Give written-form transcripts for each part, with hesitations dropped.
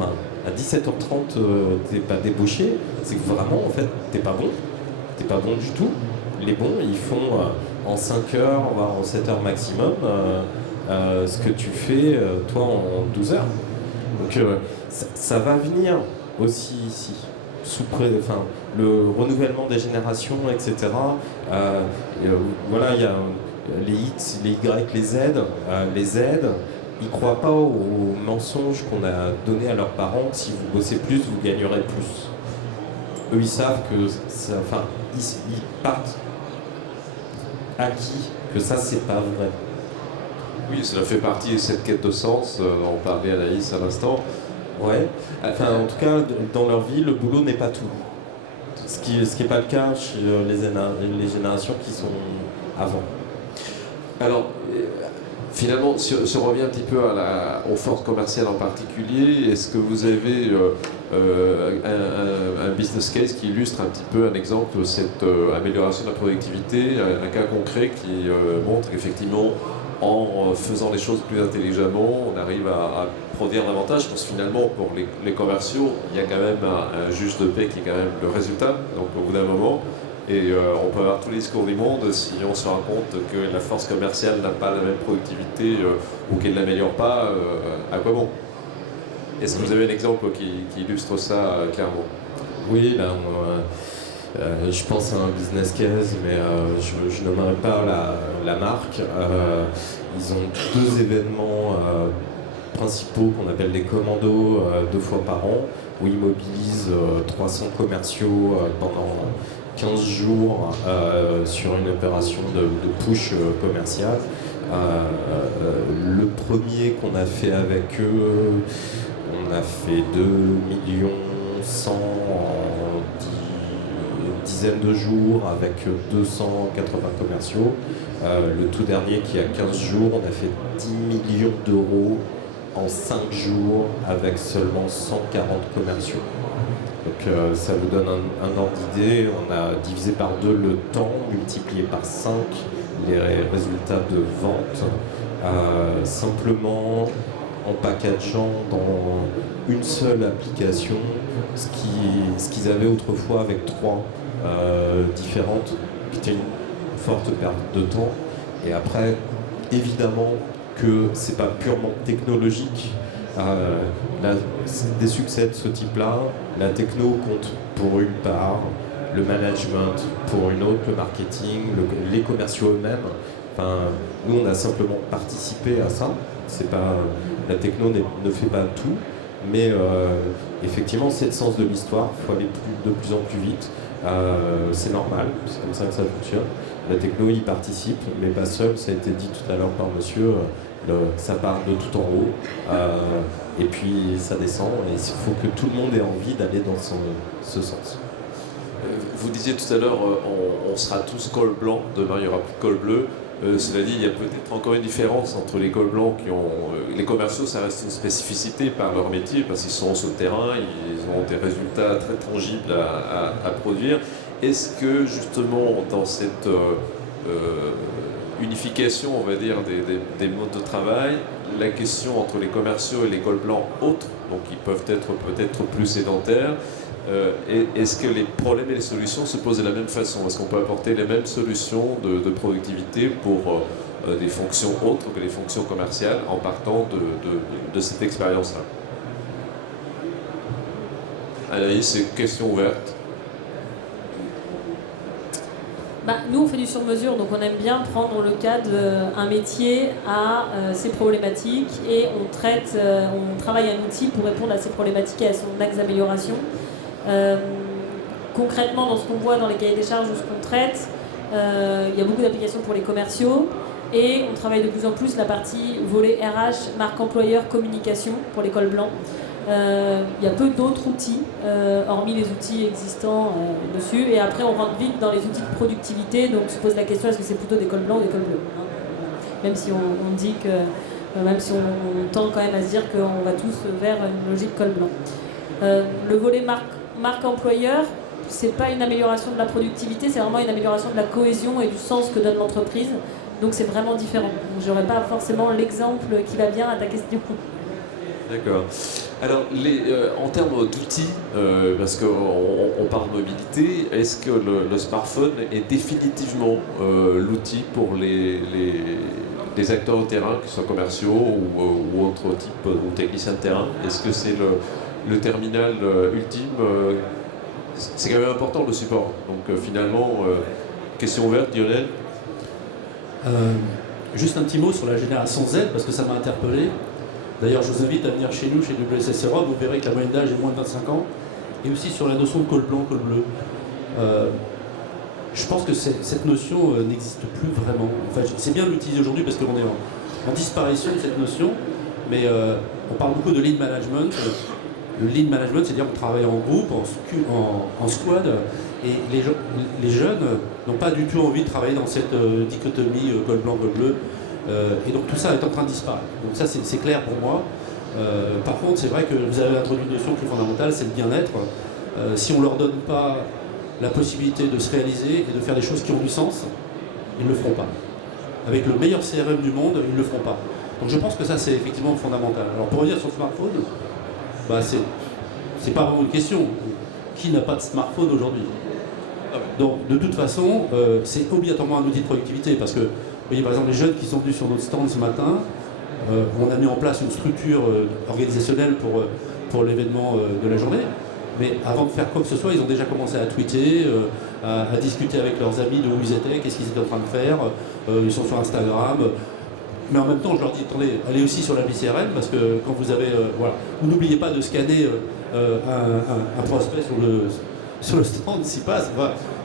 enfin, à 17h30 t'es pas débauché, c'est que vraiment en fait t'es pas bon du tout. Les bons ils font en 5 heures, voire en 7 heures maximum, ce que tu fais toi en 12 heures. Donc ça va venir aussi ici, enfin, le renouvellement des générations, etc. Voilà, il y a les X, les Y, les Z. Les Z, ils croient pas aux mensonges qu'on a donnés à leurs parents, que si vous bossez plus, vous gagnerez plus. Eux, ils savent que enfin, ils partent acquis que ça, c'est pas vrai. Oui, cela fait partie de cette quête de sens dont parlait Anaïs à l'instant. Ouais. Enfin, en tout cas, dans leur vie, le boulot n'est pas tout. Ce qui n'est pas le cas chez les générations qui sont avant. Alors, finalement, si on revient un petit peu aux forces commerciales en particulier, est-ce que vous avez un business case qui illustre un petit peu un exemple de cette amélioration de la productivité, un cas concret qui montre qu'effectivement, en faisant les choses plus intelligemment, on arrive à produire davantage, parce que finalement, pour les commerciaux, il y a quand même un juge de paix qui est quand même le résultat, donc au bout d'un moment. Et on peut avoir tous les discours du monde, si on se rend compte que la force commerciale n'a pas la même productivité ou qu'elle ne l'améliore pas, à quoi bon? Est-ce que vous avez un exemple qui illustre ça clairement? Oui, là, je pense à un business case, mais je nommerai pas la marque. Ils ont 2 événements principaux qu'on appelle des commandos 2 fois par an, où ils mobilisent 300 commerciaux pendant 15 jours sur une opération de push commercial. Le premier qu'on a fait avec eux, on a fait 2 millions 100 en dizaine de jours avec 280 commerciaux. Le tout dernier qui a 15 jours, on a fait 10 millions d'euros en 5 jours avec seulement 140 commerciaux. Donc ça vous donne un ordre d'idée. On a divisé par 2 le temps, multiplié par 5 les résultats de vente, simplement en packageant dans une seule application ce qu'ils avaient autrefois avec 3 différentes, qui était une forte perte de temps. Et après, évidemment que c'est pas purement technologique. Des succès de ce type-là, la techno compte pour une part, le management pour une autre, le marketing, les commerciaux eux-mêmes. Enfin, nous, on a simplement participé à ça. C'est pas, la techno ne fait pas tout, mais effectivement, c'est le sens de l'histoire. Il faut aller de plus en plus vite. C'est normal, c'est comme ça que ça fonctionne. La techno y participe, mais pas seul. Ça a été dit tout à l'heure par monsieur. Ça part de tout en haut, et puis ça descend, et il faut que tout le monde ait envie d'aller dans ce sens. Vous disiez tout à l'heure, on sera tous col blanc, demain il n'y aura plus de col bleu. Cela dit, il y a peut-être encore une différence entre les cols blancs qui ont... les commerciaux, ça reste une spécificité par leur métier, parce qu'ils sont sur le terrain, ils ont des résultats très tangibles à produire. Est-ce que justement, dans cette unification, on va dire, des modes de travail, la question entre les commerciaux et les cols blancs autres, donc ils peuvent être peut-être plus sédentaires, est-ce que les problèmes et les solutions se posent de la même façon? Est-ce qu'on peut apporter les mêmes solutions de productivité pour des fonctions autres que les fonctions commerciales en partant de cette expérience-là? Anaïs, c'est une question ouverte. Nous, on fait du sur-mesure, donc on aime bien prendre le cas d'un métier à ses problématiques, et on travaille un outil pour répondre à ces problématiques et à son axe d'amélioration. Concrètement, dans ce qu'on voit dans les cahiers des charges ou ce qu'on traite, il y a beaucoup d'applications pour les commerciaux, et on travaille de plus en plus la partie volet RH, marque employeur, communication pour les cols blancs. Il y a peu d'autres outils, hormis les outils existants dessus, et après on rentre vite dans les outils de productivité, donc se pose la question, est-ce que c'est plutôt des cols blancs ou des cols bleus, hein? Même si on dit que, même si on tend quand même à se dire qu'on va tous vers une logique col blanc. Le volet marque employeur, c'est pas une amélioration de la productivité, c'est vraiment une amélioration de la cohésion et du sens que donne l'entreprise, donc c'est vraiment différent. Donc j'aurais pas forcément l'exemple qui va bien à ta question. D'accord. Alors, en termes d'outils, parce qu'on parle mobilité, est-ce que le smartphone est définitivement l'outil pour les acteurs de terrain, que ce soit commerciaux ou autres types ou techniciens de terrain? Est-ce que c'est le terminal ultime? C'est quand même important le support. Donc finalement, question ouverte, Lionel. Juste un petit mot sur la génération Z, parce que ça m'a interpellé. D'ailleurs, je vous invite à venir chez nous, chez WSS Europe, vous verrez que la moyenne d'âge est moins de 25 ans. Et aussi sur la notion de col blanc, col bleu. Je pense que cette notion n'existe plus vraiment. Enfin, c'est bien de l'utiliser aujourd'hui parce qu'on est en disparition de cette notion, mais on parle beaucoup de lead management. Le lead management, c'est-à-dire qu'on travaille en groupe, en squad, et les jeunes n'ont pas du tout envie de travailler dans cette dichotomie col blanc, col bleu. Et donc tout ça est en train de disparaître. Donc ça c'est clair pour moi. Par contre c'est vrai que vous avez introduit une notion qui est fondamentale, c'est le bien-être. Si on ne leur donne pas la possibilité de se réaliser et de faire des choses qui ont du sens, ils ne le feront pas. Avec le meilleur CRM du monde, ils ne le feront pas. Donc je pense que ça c'est effectivement fondamental. Alors pour revenir sur le smartphone, c'est pas vraiment une question. Qui n'a pas de smartphone aujourd'hui? Donc de toute façon, c'est obligatoirement un outil de productivité parce que vous voyez par exemple les jeunes qui sont venus sur notre stand ce matin, on a mis en place une structure organisationnelle pour l'événement de la journée, mais avant de faire quoi que ce soit, ils ont déjà commencé à tweeter, à discuter avec leurs amis de où ils étaient, qu'est-ce qu'ils étaient en train de faire, ils sont sur Instagram, mais en même temps je leur dis, attendez, allez aussi sur la BCRM, parce que quand vous avez, voilà, vous n'oubliez pas de scanner un prospect sur le stand s'il passe,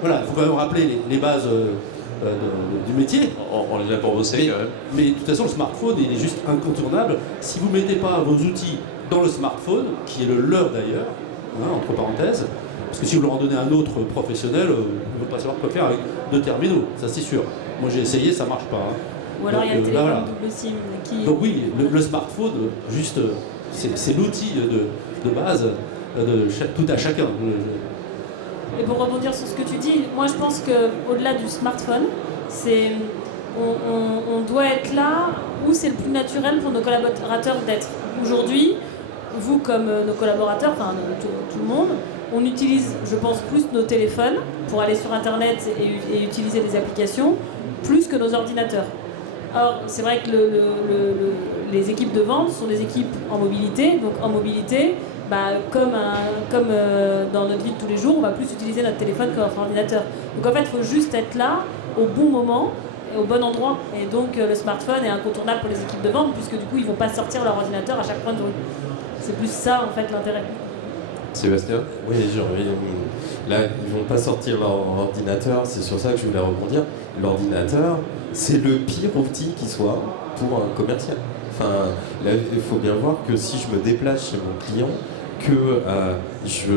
voilà, il faut quand même rappeler les bases du métier. On les a pour bosser quand même. Mais de toute façon, le smartphone, il est juste incontournable. Si vous ne mettez pas vos outils dans le smartphone, qui est le leur d'ailleurs, entre parenthèses, parce que si vous leur en donnez un autre professionnel, vous ne pouvez pas savoir quoi faire avec 2 terminaux, ça c'est sûr. Moi j'ai essayé, ça ne marche pas. Ou alors il y a le téléphone double SIM qui... Donc oui, le smartphone, juste, c'est l'outil de base de tout à chacun. Et pour rebondir sur ce que tu dis, moi je pense qu'au-delà du smartphone, on doit être là où c'est le plus naturel pour nos collaborateurs d'être. Aujourd'hui, vous comme nos collaborateurs, enfin tout le monde, on utilise, je pense, plus nos téléphones pour aller sur Internet et utiliser des applications, plus que nos ordinateurs. Or, c'est vrai que les équipes de vente sont des équipes en mobilité, donc en mobilité, comme dans notre vie de tous les jours, on va plus utiliser notre téléphone que notre ordinateur. Donc en fait, il faut juste être là au bon moment et au bon endroit. Et donc le smartphone est incontournable pour les équipes de vente, puisque du coup, ils ne vont pas sortir leur ordinateur à chaque point de rue. C'est plus ça, en fait, l'intérêt. Sébastien? Oui, là, ils vont pas sortir leur ordinateur, c'est sur ça que je voulais rebondir. L'ordinateur, c'est le pire outil qui soit pour un commercial. Enfin, là, il faut bien voir que si je me déplace chez mon client, que je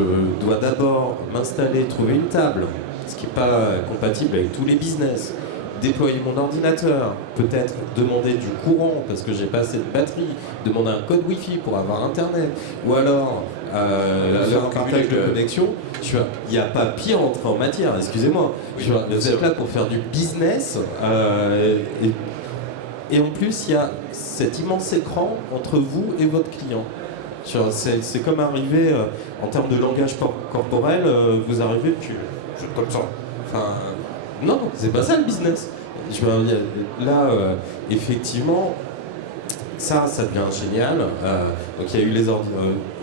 dois d'abord m'installer, trouver une table, ce qui n'est pas compatible avec tous les business, déployer mon ordinateur, peut-être demander du courant parce que j'ai pas assez de batterie, demander un code Wi-Fi pour avoir internet, ou alors faire un partage de connexion. Il n'y a pas pire entrée en matière, excusez-moi. Vous êtes là pour faire du business et en plus il y a cet immense écran entre vous et votre client. C'est comme arriver en termes de langage corporel, vous arrivez puis comme ça. Enfin, non, c'est pas ça le business. Là, effectivement, ça devient génial. Donc il y a eu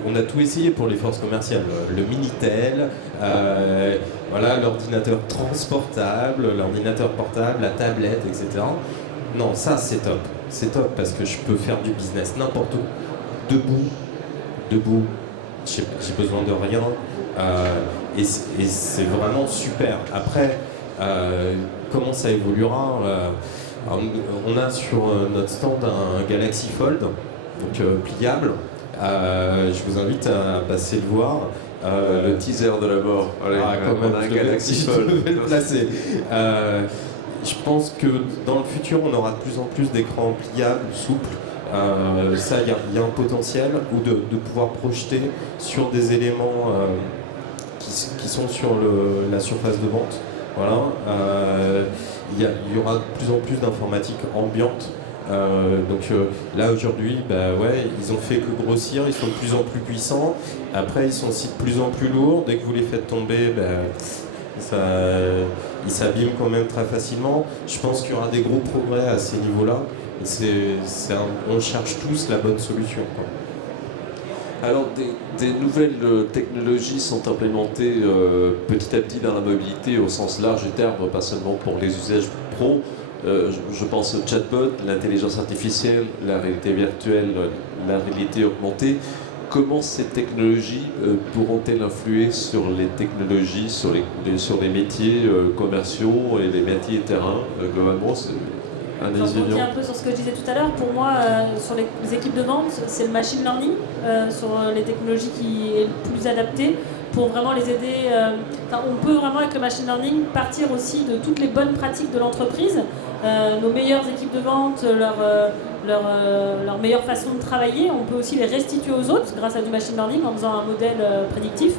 on a tout essayé pour les forces commerciales. Le Minitel, voilà, l'ordinateur transportable, l'ordinateur portable, la tablette, etc. Non, ça c'est top. C'est top parce que je peux faire du business n'importe où, debout. J'ai besoin de rien. Et c'est vraiment super. Après, comment ça évoluera, on a sur notre stand un Galaxy Fold, donc pliable. Je vous invite à passer le voir. Le teaser de la mort. Allez, on a un Galaxy Fold. Je vais le placer. Je pense que dans le futur, on aura de plus en plus d'écrans pliables, souples. Ça, il y a un potentiel ou de pouvoir projeter sur des éléments qui sont sur la surface de vente. Voilà. Il y aura de plus en plus d'informatique ambiante Là aujourd'hui, ils ont fait que grossir, ils sont de plus en plus puissants. Après, ils sont aussi de plus en plus lourds. Dès que vous les faites tomber, ils s'abîment quand même très facilement. Je pense qu'il y aura des gros progrès à ces niveaux-là. On cherche tous la bonne solution, quoi. Alors, des nouvelles technologies sont implémentées petit à petit dans la mobilité au sens large du terme, pas seulement pour les usages pro. Je pense au chatbot, l'intelligence artificielle, la réalité virtuelle, la réalité augmentée. Comment ces technologies pourront-elles influer sur les technologies, sur les métiers commerciaux et les métiers terrain globalement? Je rebondis un peu sur ce que je disais tout à l'heure. Pour moi, sur les équipes de vente, c'est le machine learning, sur les technologies qui est le plus adapté pour vraiment les aider. On peut vraiment, avec le machine learning, partir aussi de toutes les bonnes pratiques de l'entreprise, nos meilleures équipes de vente, leur meilleure façon de travailler. On peut aussi les restituer aux autres grâce à du machine learning en faisant un modèle prédictif.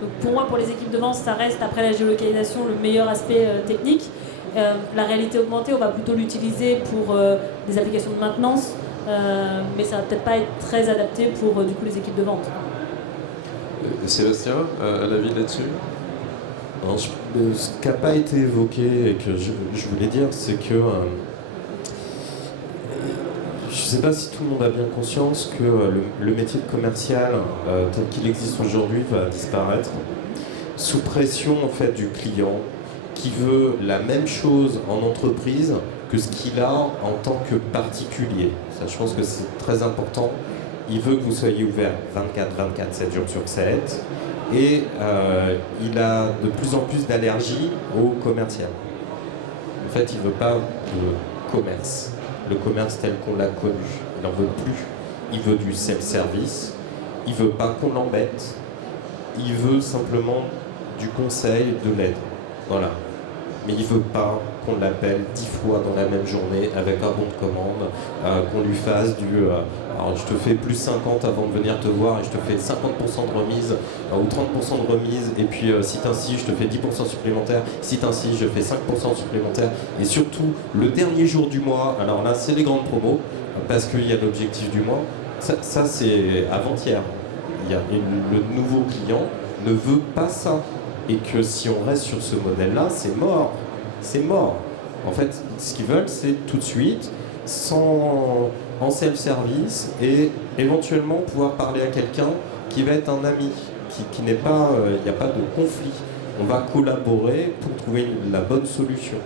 Donc pour moi, pour les équipes de vente, ça reste, après la géolocalisation, le meilleur aspect technique. La réalité augmentée, on va plutôt l'utiliser pour des applications de maintenance, mais ça va peut-être pas être très adapté pour du coup les équipes de vente. Sébastien, un avis là-dessus? Ce qui n'a pas été évoqué et que je voulais dire, c'est que je ne sais pas si tout le monde a bien conscience que le métier de commercial tel qu'il existe aujourd'hui va disparaître sous pression en fait du client, qui veut la même chose en entreprise que ce qu'il a en tant que particulier. Ça, je pense que c'est très important. Il veut que vous soyez ouvert 24/24, 7 jours sur 7. Et il a de plus en plus d'allergies au commercial. En fait, il ne veut pas de commerce. Le commerce tel qu'on l'a connu. Il n'en veut plus. Il veut du self-service. Il ne veut pas qu'on l'embête. Il veut simplement du conseil, de l'aide. Voilà. Mais il ne veut pas qu'on l'appelle 10 fois dans la même journée avec un bon de commande, qu'on lui fasse alors je te fais plus 50 avant de venir te voir et je te fais 50% de remise ou 30% de remise et puis si t'insistes je te fais 10% supplémentaire, si t'insistes je fais 5% supplémentaire et surtout le dernier jour du mois, alors là c'est les grandes promos parce qu'il y a l'objectif du mois, ça c'est avant-hier. Le nouveau client ne veut pas ça. Et que si on reste sur ce modèle-là, c'est mort. C'est mort. En fait, ce qu'ils veulent, c'est tout de suite, en self-service, et éventuellement pouvoir parler à quelqu'un qui va être un ami, qui n'est pas, il n'y a pas de conflit. On va collaborer pour trouver la bonne solution.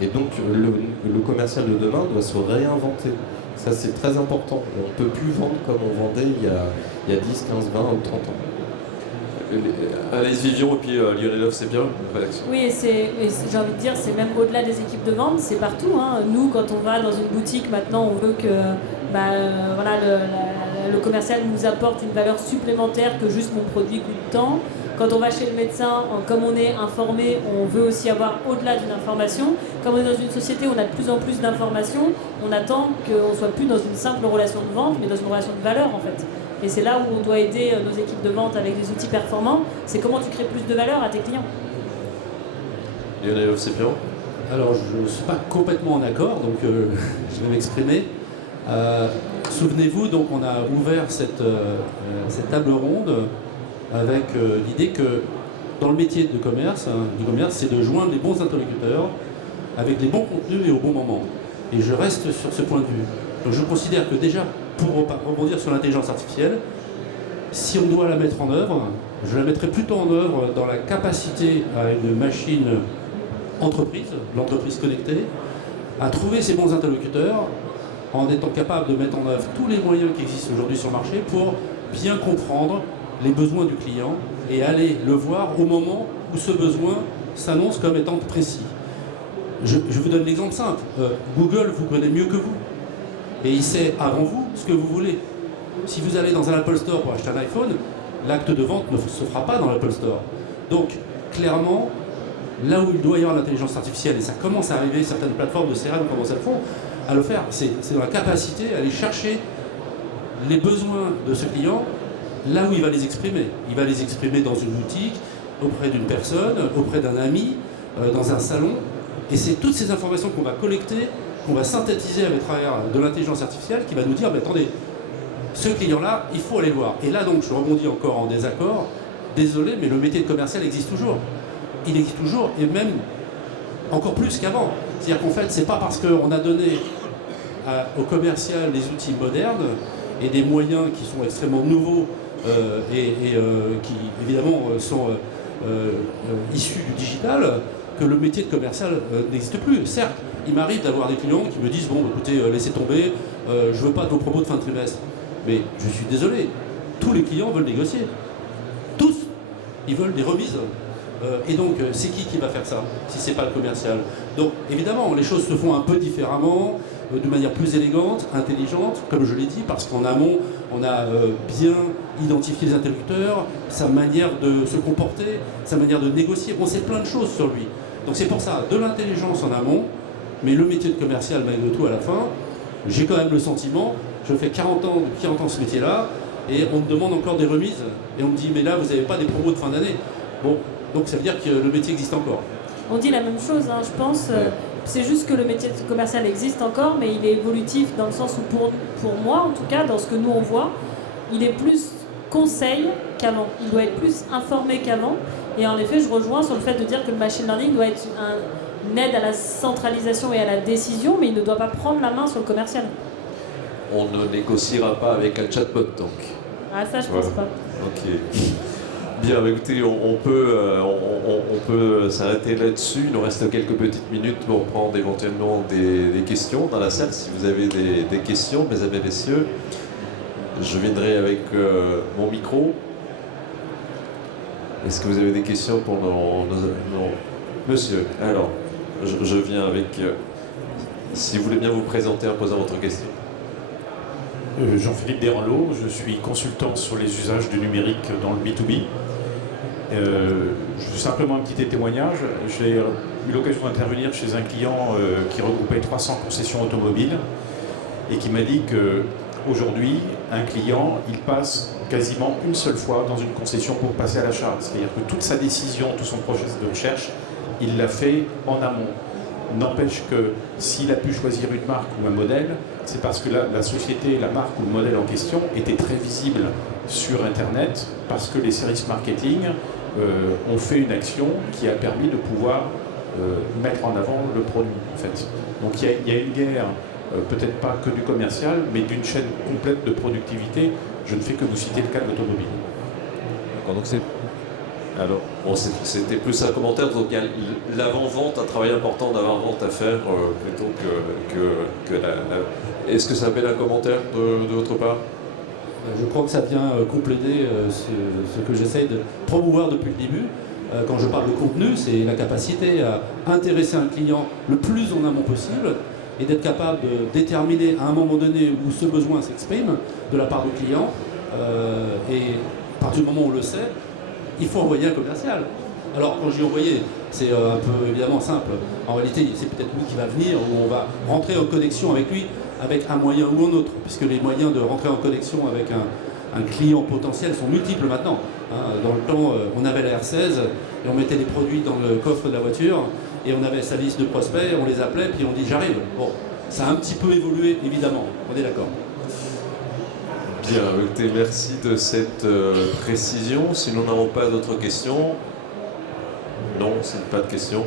Et donc, le commercial de demain doit se réinventer. Ça, c'est très important. On ne peut plus vendre comme on vendait il y a 10, 15, 20 ou 30 ans. Anaïs Vivion et puis Lionel Hoff, c'est bien, rédaction. Oui, et j'ai envie de dire, c'est même au-delà des équipes de vente, c'est partout. Nous, quand on va dans une boutique, maintenant, on veut que le commercial nous apporte une valeur supplémentaire que juste mon produit coûte tant. Quand on va chez le médecin, comme on est informé, on veut aussi avoir au-delà d'une information. Comme on est dans une société où on a de plus en plus d'informations, on attend qu'on ne soit plus dans une simple relation de vente, mais dans une relation de valeur en fait. Et c'est là où on doit aider nos équipes de vente avec des outils performants. C'est comment tu crées plus de valeur à tes clients. Lionel Hoff, c'est bien. Alors, je ne suis pas complètement en accord, donc je vais m'exprimer. Souvenez-vous, donc on a ouvert cette table ronde avec l'idée que dans le métier du commerce, c'est de joindre les bons interlocuteurs avec les bons contenus et au bon moment. Et je reste sur ce point de vue. Donc je considère que déjà, pour rebondir sur l'intelligence artificielle, si on doit la mettre en œuvre, je la mettrai plutôt en œuvre dans la capacité à une machine entreprise, l'entreprise connectée, à trouver ses bons interlocuteurs en étant capable de mettre en œuvre tous les moyens qui existent aujourd'hui sur le marché pour bien comprendre les besoins du client et aller le voir au moment où ce besoin s'annonce comme étant précis. Je vous donne l'exemple simple. Google vous connaît mieux que vous. Et il sait avant vous ce que vous voulez. Si vous allez dans un Apple Store pour acheter un iPhone, l'acte de vente ne se fera pas dans l'Apple Store. Donc, clairement, là où il doit y avoir l'intelligence artificielle, et ça commence à arriver, certaines plateformes de CRM commencent à le faire, à le faire, c'est dans la capacité à aller chercher les besoins de ce client là où il va les exprimer. Il va les exprimer dans une boutique, auprès d'une personne, auprès d'un ami, dans un salon. Et c'est toutes ces informations qu'on va collecter qu'on va synthétiser avec travers de l'intelligence artificielle qui va nous dire, mais attendez, ce client-là, il faut aller le voir. Et là donc, je rebondis encore en désaccord. Désolé, mais le métier de commercial existe toujours. Il existe toujours, et même encore plus qu'avant. C'est-à-dire qu'en fait, c'est pas parce qu'on a donné au commercial des outils modernes et des moyens qui sont extrêmement nouveaux qui évidemment sont issus du digital que le métier de commercial n'existe plus. Certes, il m'arrive d'avoir des clients qui me disent bon, écoutez, laissez tomber, je veux pas de vos promos de fin de trimestre. Mais je suis désolé, tous les clients veulent négocier. Tous, ils veulent des remises. Et donc, c'est qui va faire ça, si c'est pas le commercial? Donc, évidemment, les choses se font un peu différemment, de manière plus élégante, intelligente, comme je l'ai dit, parce qu'en amont, on a bien identifié les interlocuteurs, sa manière de se comporter, sa manière de négocier. On sait plein de choses sur lui. Donc, c'est pour ça, de l'intelligence en amont, mais le métier de commercial, malgré tout, à la fin, j'ai quand même le sentiment, je fais 40 ans, depuis 40 ans ce métier-là, et on me demande encore des remises, et on me dit, mais là, vous n'avez pas des promos de fin d'année. Bon, donc ça veut dire que le métier existe encore. On dit la même chose, hein, je pense. C'est juste que le métier de commercial existe encore, mais il est évolutif dans le sens où, pour moi, en tout cas, dans ce que nous on voit, il est plus conseil qu'avant. Il doit être plus informé qu'avant. Et en effet, je rejoins sur le fait de dire que le machine learning doit être une aide à la centralisation et à la décision, mais il ne doit pas prendre la main sur le commercial. On ne négociera pas avec un chatbot, donc. Ah, ça, je pense pas. Ok. Bien, écoutez, on peut s'arrêter là-dessus. Il nous reste quelques petites minutes pour prendre éventuellement des questions dans la salle. Si vous avez des questions, mesdames et messieurs, je viendrai avec mon micro. Est-ce que vous avez des questions pour nos... Monsieur, alors, je viens avec... si vous voulez bien vous présenter en posant votre question. Jean-Philippe Desranleau, je suis consultant sur les usages du numérique dans le B2B. Simplement un petit témoignage, j'ai eu l'occasion d'intervenir chez un client qui regroupait 300 concessions automobiles et qui m'a dit qu'aujourd'hui, un client, il passe quasiment une seule fois dans une concession pour passer à l'achat. C'est-à-dire que toute sa décision, tout son processus de recherche, il l'a fait en amont. N'empêche que s'il a pu choisir une marque ou un modèle, c'est parce que la société, la marque ou le modèle en question était très visible sur Internet, parce que les services marketing ont fait une action qui a permis de pouvoir mettre en avant le produit, en fait. Donc il y a une guerre, peut-être pas que du commercial, mais d'une chaîne complète de productivité. Je ne fais que vous citer le cas de l'automobile. Donc c'est... Alors, bon, c'était plus un commentaire, donc il y a l'avant-vente, un travail important d'avant-vente à faire plutôt que la... Est-ce que ça appelle un commentaire de votre part? Je crois que ça vient compléter ce que j'essaye de promouvoir depuis le début. Quand je parle de contenu, c'est la capacité à intéresser un client le plus en amont possible et d'être capable de déterminer à un moment donné où ce besoin s'exprime de la part du client. Et à partir du moment où on le sait, il faut envoyer un commercial. Alors quand j'ai envoyé, c'est un peu évidemment simple. En réalité, c'est peut-être lui qui va venir, ou on va rentrer en connexion avec lui, avec un moyen ou un autre, puisque les moyens de rentrer en connexion avec un client potentiel sont multiples maintenant. Dans le temps, on avait la R16 et on mettait les produits dans le coffre de la voiture et on avait sa liste de prospects, on les appelait puis on dit j'arrive. Bon, ça a un petit peu évolué évidemment, on est d'accord. Bien, écoutez, merci de cette précision. Si nous n'avons pas d'autres questions, non, c'est pas de questions.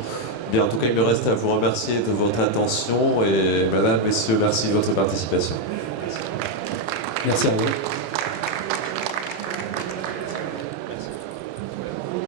Bien, en tout cas, il me reste à vous remercier de votre attention et mesdames, messieurs, merci de votre participation. Merci à vous.